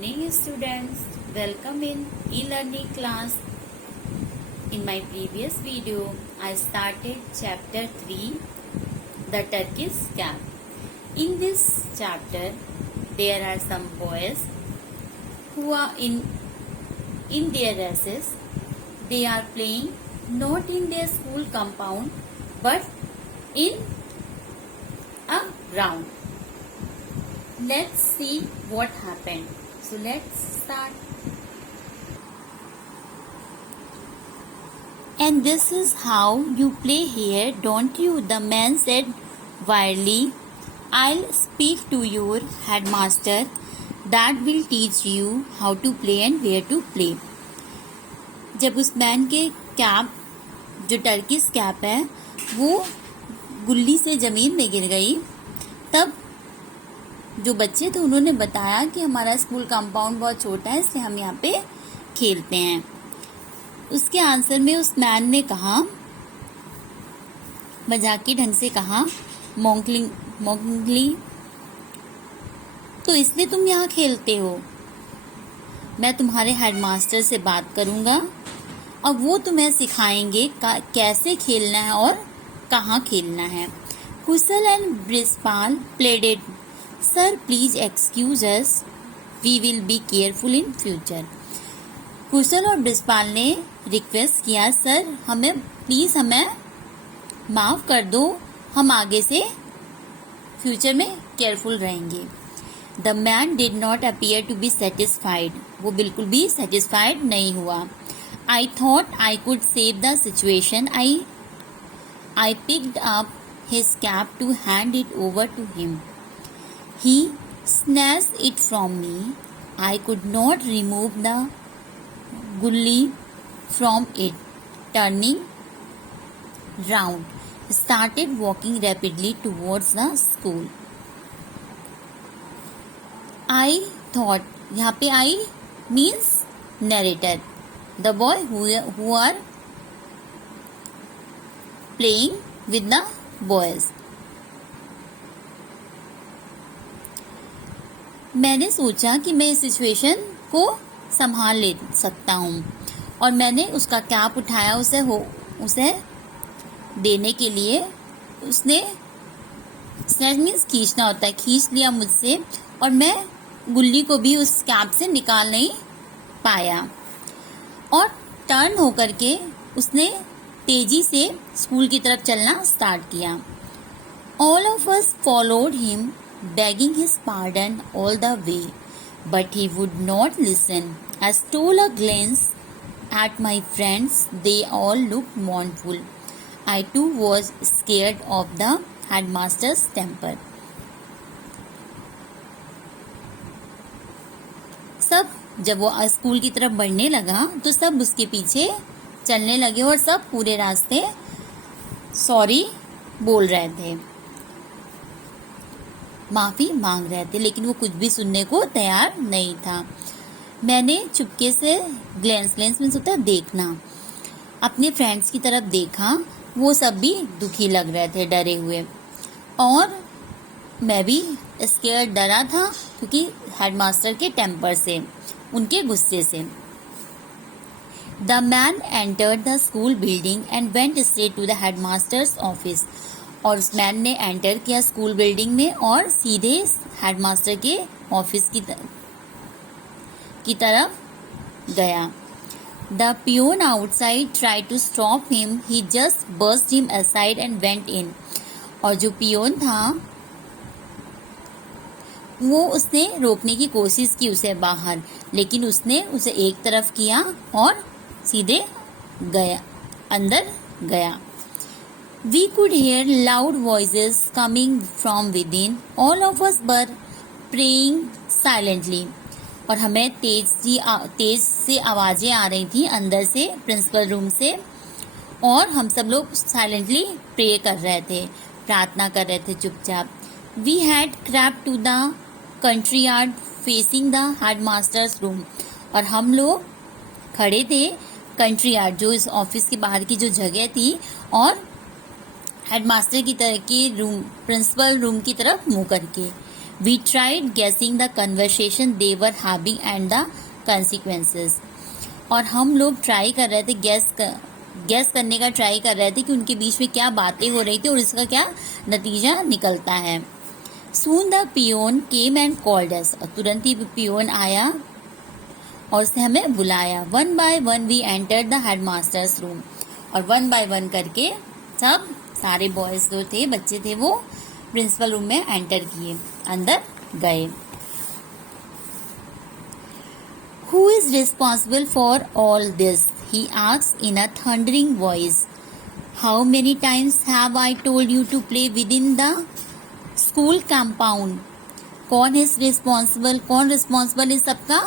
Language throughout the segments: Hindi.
morning students, welcome in e-learning class. In my previous video, I started chapter 3, the Turkish Cap. In this chapter, there are some boys who are in their recess. They are playing not in their school compound but in a ground. Let's see what happened. So let's start. And this is how you play here, don't you? The man said wildly. I'll speak to your headmaster. That will teach you how to play and where to play. जब उस मैन के कैप, जो टर्किश कैप है, वो गुल्ली से जमीन में गिर गई, तब जो बच्चे थे उन्होंने बताया कि हमारा स्कूल कंपाउंड बहुत छोटा है, इसलिए हम यहाँ पे खेलते हैं. उसके आंसर में उस मैन ने कहा, मजाकी ढंग से कहा, मोंगली, तो इसलिए तुम यहाँ खेलते हो. मैं तुम्हारे हेडमास्टर से बात करूंगा. अब वो तुम्हें सिखाएंगे कैसे खेलना है और कहाँ खेलना है. Kushal and Brispal pleaded, sir please excuse us, we will be careful in future. Kushal और ब्रिस्पाल ने रिक्वेस्ट किया, सर हमें माफ कर दो, हम आगे से फ्यूचर में केयरफुल रहेंगे. The man did not appear to be satisfied, वो बिल्कुल भी सेटिस्फाइड नहीं हुआ. I thought I could save the situation. I picked up his cap to hand it over to him. He snatched it from me. I could not remove the gully from it. Turning round, started walking rapidly towards the school. I thought, यहाँ पे I means narrator. The boy who are playing with the boys. मैंने सोचा कि मैं इस सिचुएशन को संभाल ले सकता हूँ और मैंने उसका कैप उठाया उसे देने के लिए. उसने स्नैच मीन्स खींचना होता है, खींच लिया मुझसे और मैं गुल्ली को भी उस कैप से निकाल नहीं पाया. और टर्न होकर के उसने तेजी से स्कूल की तरफ चलना स्टार्ट किया. All of us followed him, begging his pardon all the way, but he would not listen. I stole a glance at my friends. They all looked mournful. I too was scared of the headmaster's temper. सब जब वो स्कूल की तरफ बढ़ने लगा तो सब उसके पीछे चलने लगे और सब पूरे रास्ते सॉरी बोल रहे थे, माफी मांग रहे थे, लेकिन वो कुछ भी सुनने को तैयार नहीं था. मैंने चुपके से ग्लेंस मीन्स होता है देखना, अपने फ्रेंड्स की तरफ देखा. वो सब भी दुखी लग रहे थे, डरे हुए, और मैं भी स्केयर डरा था क्योंकि हेडमास्टर के टेम्पर से, उनके गुस्से से. The man entered the school building and went straight to the headmaster's office. और उस मैन ने एंटर किया स्कूल बिल्डिंग में और सीधे हेडमास्टर के ऑफिस की तरफ गया. The peon outside try to stop him, he just burst him aside and went in. और जो पियोन था वो उसने रोकने की कोशिश की उसे बाहर, लेकिन उसने उसे एक तरफ किया और सीधे अंदर गया. We could hear loud voices coming from within. All of us were praying silently. और हमें तेज से आवाजें आ रही थी अंदर से, प्रिंसिपल रूम से, और हम सब लोग साइलेंटली प्रे कर रहे थे, प्रार्थना कर रहे थे चुपचाप. We had crept to the country yard facing the headmaster's room. और हम लोग खड़े थे कंट्री यार्ड, जो इस ऑफिस के बाहर की जो जगह थी, और हेडमास्टर की तरफ की रूम, प्रिंसिपल रूम की तरफ मुंह करके. We tried guessing the conversation they were having and the consequences. और हम लोग ट्राई कर रहे थे, गैस करने का ट्राई कर रहे थे कि उनके बीच में क्या बातें हो रही थी और इसका क्या नतीजा निकलता है। Soon the peon came and called us. तुरंत ही पियोन आया और उसने हमें बुलाया। One by one we enter the headmaster's room. और वन बाय वन करके सब सारे बॉयज जो थे, बच्चे थे, वो प्रिंसिपल रूम में एंटर किए, अंदर गए। Who is responsible for all this? He asked in a thundering voice. How many times have I told you to play within the school compound? कौन is responsible? कौन responsible इस सबका?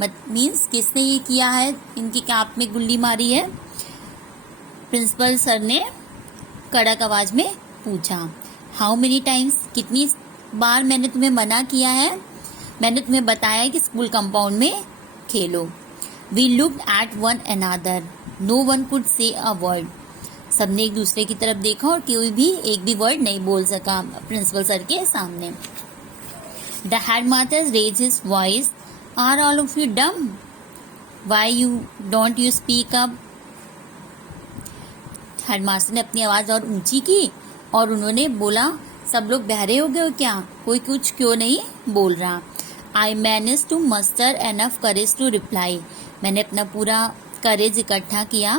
मीन्स किसने ये किया है, इनकी कैप में गुल्ली मारी है? प्रिंसिपल सर ने कड़क आवाज में पूछा। हाउ मेनी टाइम्स, कितनी बार मैंने तुम्हें मना किया है, मैंने तुम्हें बताया कि स्कूल कंपाउंड में खेलो। We looked at one another, no one could say a word. सबने एक दूसरे की तरफ देखा और कोई भी एक भी वर्ड नहीं बोल सका प्रिंसिपल सर के सामने। The headmaster raise his voice, are all of you dumb, why you don't you speak up. Headmaster ने अपनी आवाज और ऊंची की और उन्होंने बोला, सब लोग बहरे हो गए हो क्या, कोई कुछ क्यों नहीं बोल रहा। I manage to muster enough courage to reply. मैंने अपना पूरा करेज इकट्ठा किया,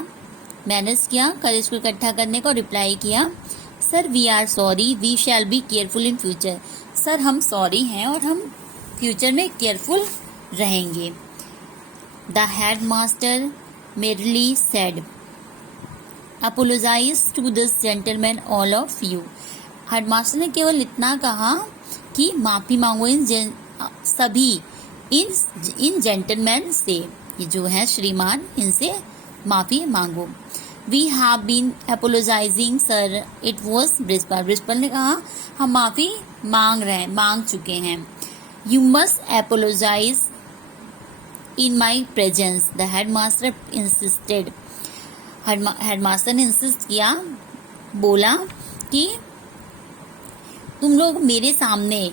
मैनेज किया करेज को इकट्ठा करने का, और रिप्लाई किया, sir we are sorry, we shall be careful in future. Sir हम सॉरी हैं और हम फ्यूचर में केयरफुल रहेंगे। The headmaster merely said, apologise to this gentleman all of you. Headmaster ने केवल इतना कहा कि माफी मांगो इन सभी इन जेंटलमैन से, ये जो है श्रीमान, इनसे माफी मांगो। We have been apologising sir, it was principal. Principal ने कहा हम माफी मांग चुके हैं। You must apologise in my presence, the headmaster insisted. Headmaster ने इंसिस्ट किया, बोला कि तुम लोग मेरे सामने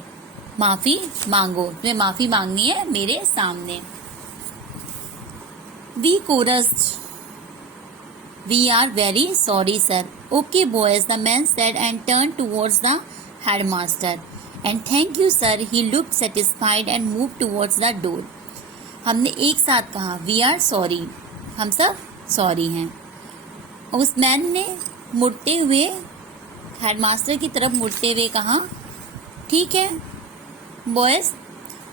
माफी मांगो, तुम्हें माफी मांगनी है मेरे सामने। We chorused, we are very sorry sir. Okay boys, the man said and turn towards the headmaster, and thank you sir. He looked satisfied and move towards the door. हमने एक साथ कहा वी आर सॉरी, हम सब सॉरी हैं। और उस मैन ने मुड़ते हुए, हेडमास्टर की तरफ मुड़ते हुए कहा, ठीक है बॉयज,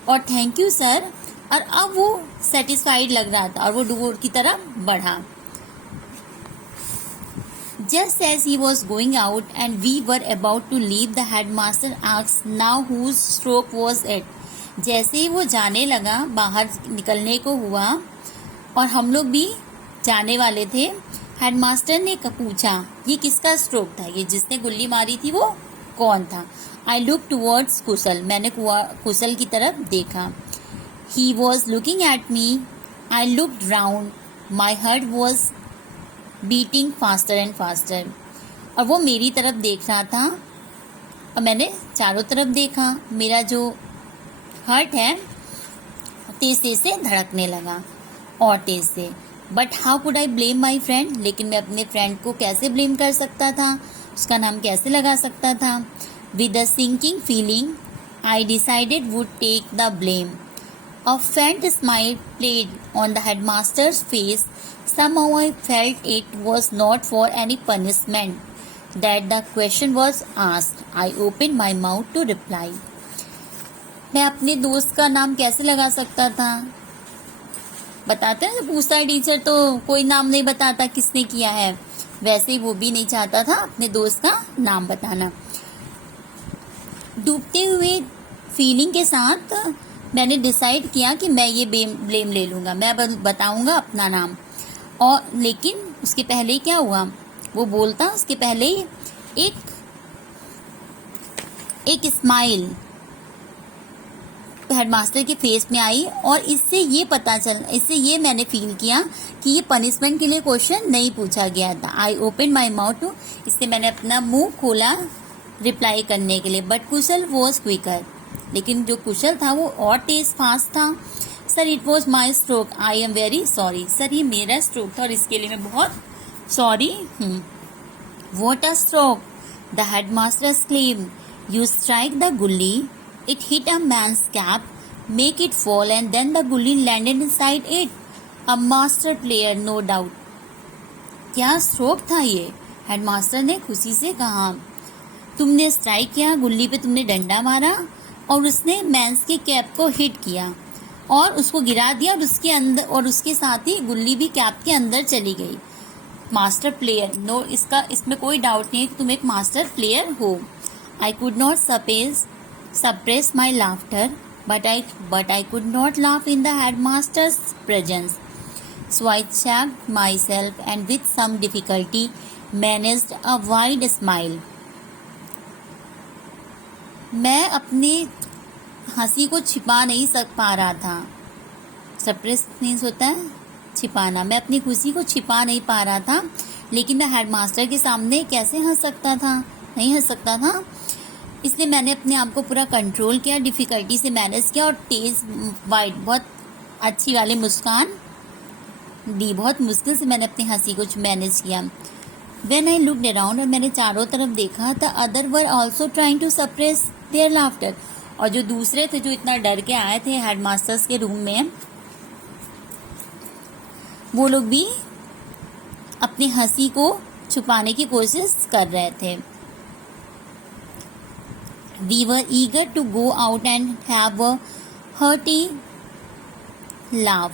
और थैंक यू सर। और अब वो सेटिस्फाइड लग रहा था और वो डोर की तरफ बढ़ा। Just as he was going out and we were about to leave, the headmaster asked now whose stroke was it. जैसे ही वो जाने लगा, बाहर निकलने को हुआ और हम लोग भी जाने वाले थे, हेडमास्टर ने पूछा ये किसका स्ट्रोक था, ये जिसने गुल्ली मारी थी वो कौन था। आई लुक टूवर्ड्स कुशल, मैंने कुशल की तरफ देखा। He was looking at me, I looked round, my heart was beating faster and faster. और वो मेरी तरफ देख रहा था और मैंने चारों तरफ देखा, मेरा जो हार्ट है तेज तेज से धड़कने लगा और तेज से। But how could I blame my friend, लेकिन मैं अपने फ्रेंड को कैसे ब्लेम कर सकता था, उसका नाम कैसे लगा सकता था। With a sinking feeling I decided would take the blame. A faint smile played on the headmaster's face, somehow I felt it was not for any punishment that the question was asked. I opened my mouth to reply. मैं अपने दोस्त का नाम कैसे लगा सकता था, बताते हैं पूछता है टीचर तो कोई नाम नहीं बताता किसने किया है, वैसे ही वो भी नहीं चाहता था अपने दोस्त का नाम बताना। डूबते हुए फीलिंग के साथ मैंने डिसाइड किया कि मैं ये ब्लेम ले लूंगा, मैं बताऊंगा अपना नाम। और लेकिन उसके पहले क्या हुआ, वो बोलता उसके पहले एक स्माइल हेडमास्टर के फेस में आई और इससे ये मैंने फील किया कि ये पनिशमेंट के लिए क्वेश्चन नहीं पूछा गया था। I open my mouth to, इससे मैंने अपना मुंह खोला रिप्लाई करने के लिए। बट कुशल वॉज क्विकर, लेकिन जो कुशल था वो और तेज फास्ट था। Sir it was my stroke, I am very sorry. Sir ये मेरा स्ट्रोक था और इसके लिए मैं बहुत सॉरी हूँ। What a stroke! The headmaster exclaimed. You strike the gully, it hit a man's cap, make it fall, and then the gully landed inside it. A master player, no doubt. क्या स्ट्रोक था ये? हेडमास्टर ने खुशी से कहा। तुमने स्ट्राइक किया, गुल्ली पे तुमने डंडा मारा और उसने मैंस के कैप को हिट किया और उसको गिरा दिया और उसके अंदर और उसके साथ ही गुल्ली भी कैप के अंदर चली गई। मास्टर प्लेयर, नो, इसमें कोई डाउट नहीं है कि तुम एक मास्टर प्लेयर हो। I could not suppress my laughter but I could not laugh in the headmasters presence, so I checked myself and with some difficulty managed a wide smile. मैं अपनी हंसी को छिपा नहीं पा रहा था। सप्रेस मीन्स होता है छिपाना। मैं अपनी खुशी को छिपा नहीं पा रहा था, लेकिन मैं हेडमास्टर के सामने कैसे हंस सकता था? नहीं हंस सकता था। इसलिए मैंने अपने आप को पूरा कंट्रोल किया, डिफिकल्टी से मैनेज किया और तेज वाइड बहुत अच्छी वाली मुस्कान दी। बहुत मुश्किल से मैंने अपनी हंसी को मैनेज किया। व्हेन आई लुक्ड अराउंड, और मैंने चारों तरफ देखा, the other were also trying to suppress their laughter. और जो दूसरे थे, जो इतना डर के आए थे हेडमास्टर्स के रूम में, वो लोग भी अपनी हंसी को छुपाने की कोशिश कर रहे थे। We were eager to go out and have a hearty laugh.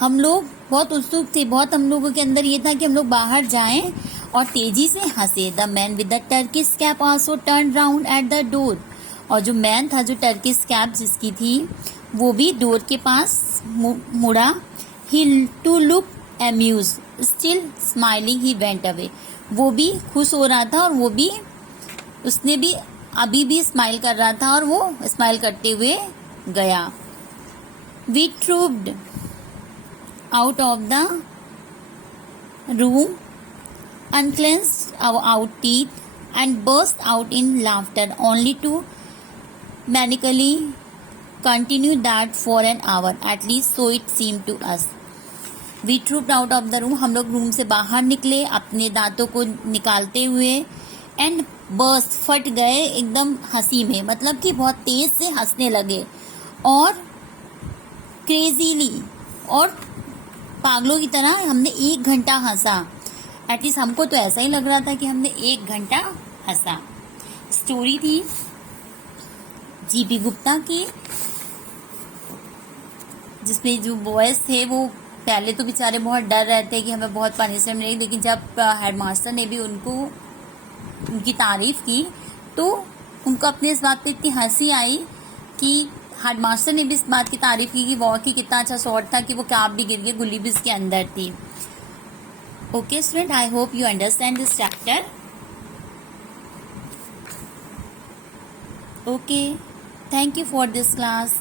हम लोग बहुत उत्सुक थे, बहुत हम लोगों के अंदर ये था कि हम लोग बाहर जाएं और तेजी से हंसे। The man with the Turkish cap also turn round at the door. और जो मैन था, जो टर्किश कैप जिसकी थी, वो भी डोर के पास मुड़ा। He too look amused, still smiling he went away. वो भी खुश हो रहा था और उसने भी अभी भी स्माइल कर रहा था और वो स्माइल करते हुए गया। We trooped out of the room, unclenched our teeth and burst out in laughter, only to manically continue that for an hour, at least so it seemed to us. We trooped out of the room, हम लोग रूम से बाहर निकले अपने दांतों को निकालते हुए। एंड बर्स्ट, फट गए एकदम हंसी में, मतलब कि बहुत तेज से हंसने लगे और क्रेजीली और पागलों की तरह हमने 1 घंटा हंसा। एटलीस्ट हमको तो ऐसा ही लग रहा था कि हमने 1 घंटा हंसा। स्टोरी थी जीपी गुप्ता की, जिसमें जो बॉयज थे वो पहले तो बेचारे बहुत डर रहे थे कि हमें बहुत पनिशमेंट मिलेगी, लेकिन जब हेडमास्टर ने भी उनकी तारीफ की तो उनको अपने इस बात पे इतनी हंसी आई कि हेडमास्टर ने भी इस बात की तारीफ की कि वाकई कितना अच्छा शॉट था कि वो कैप भी गिर गई, गुल्ली भी इसके अंदर थी। Okay student, I hope you understand this chapter. Okay, thank you for this class.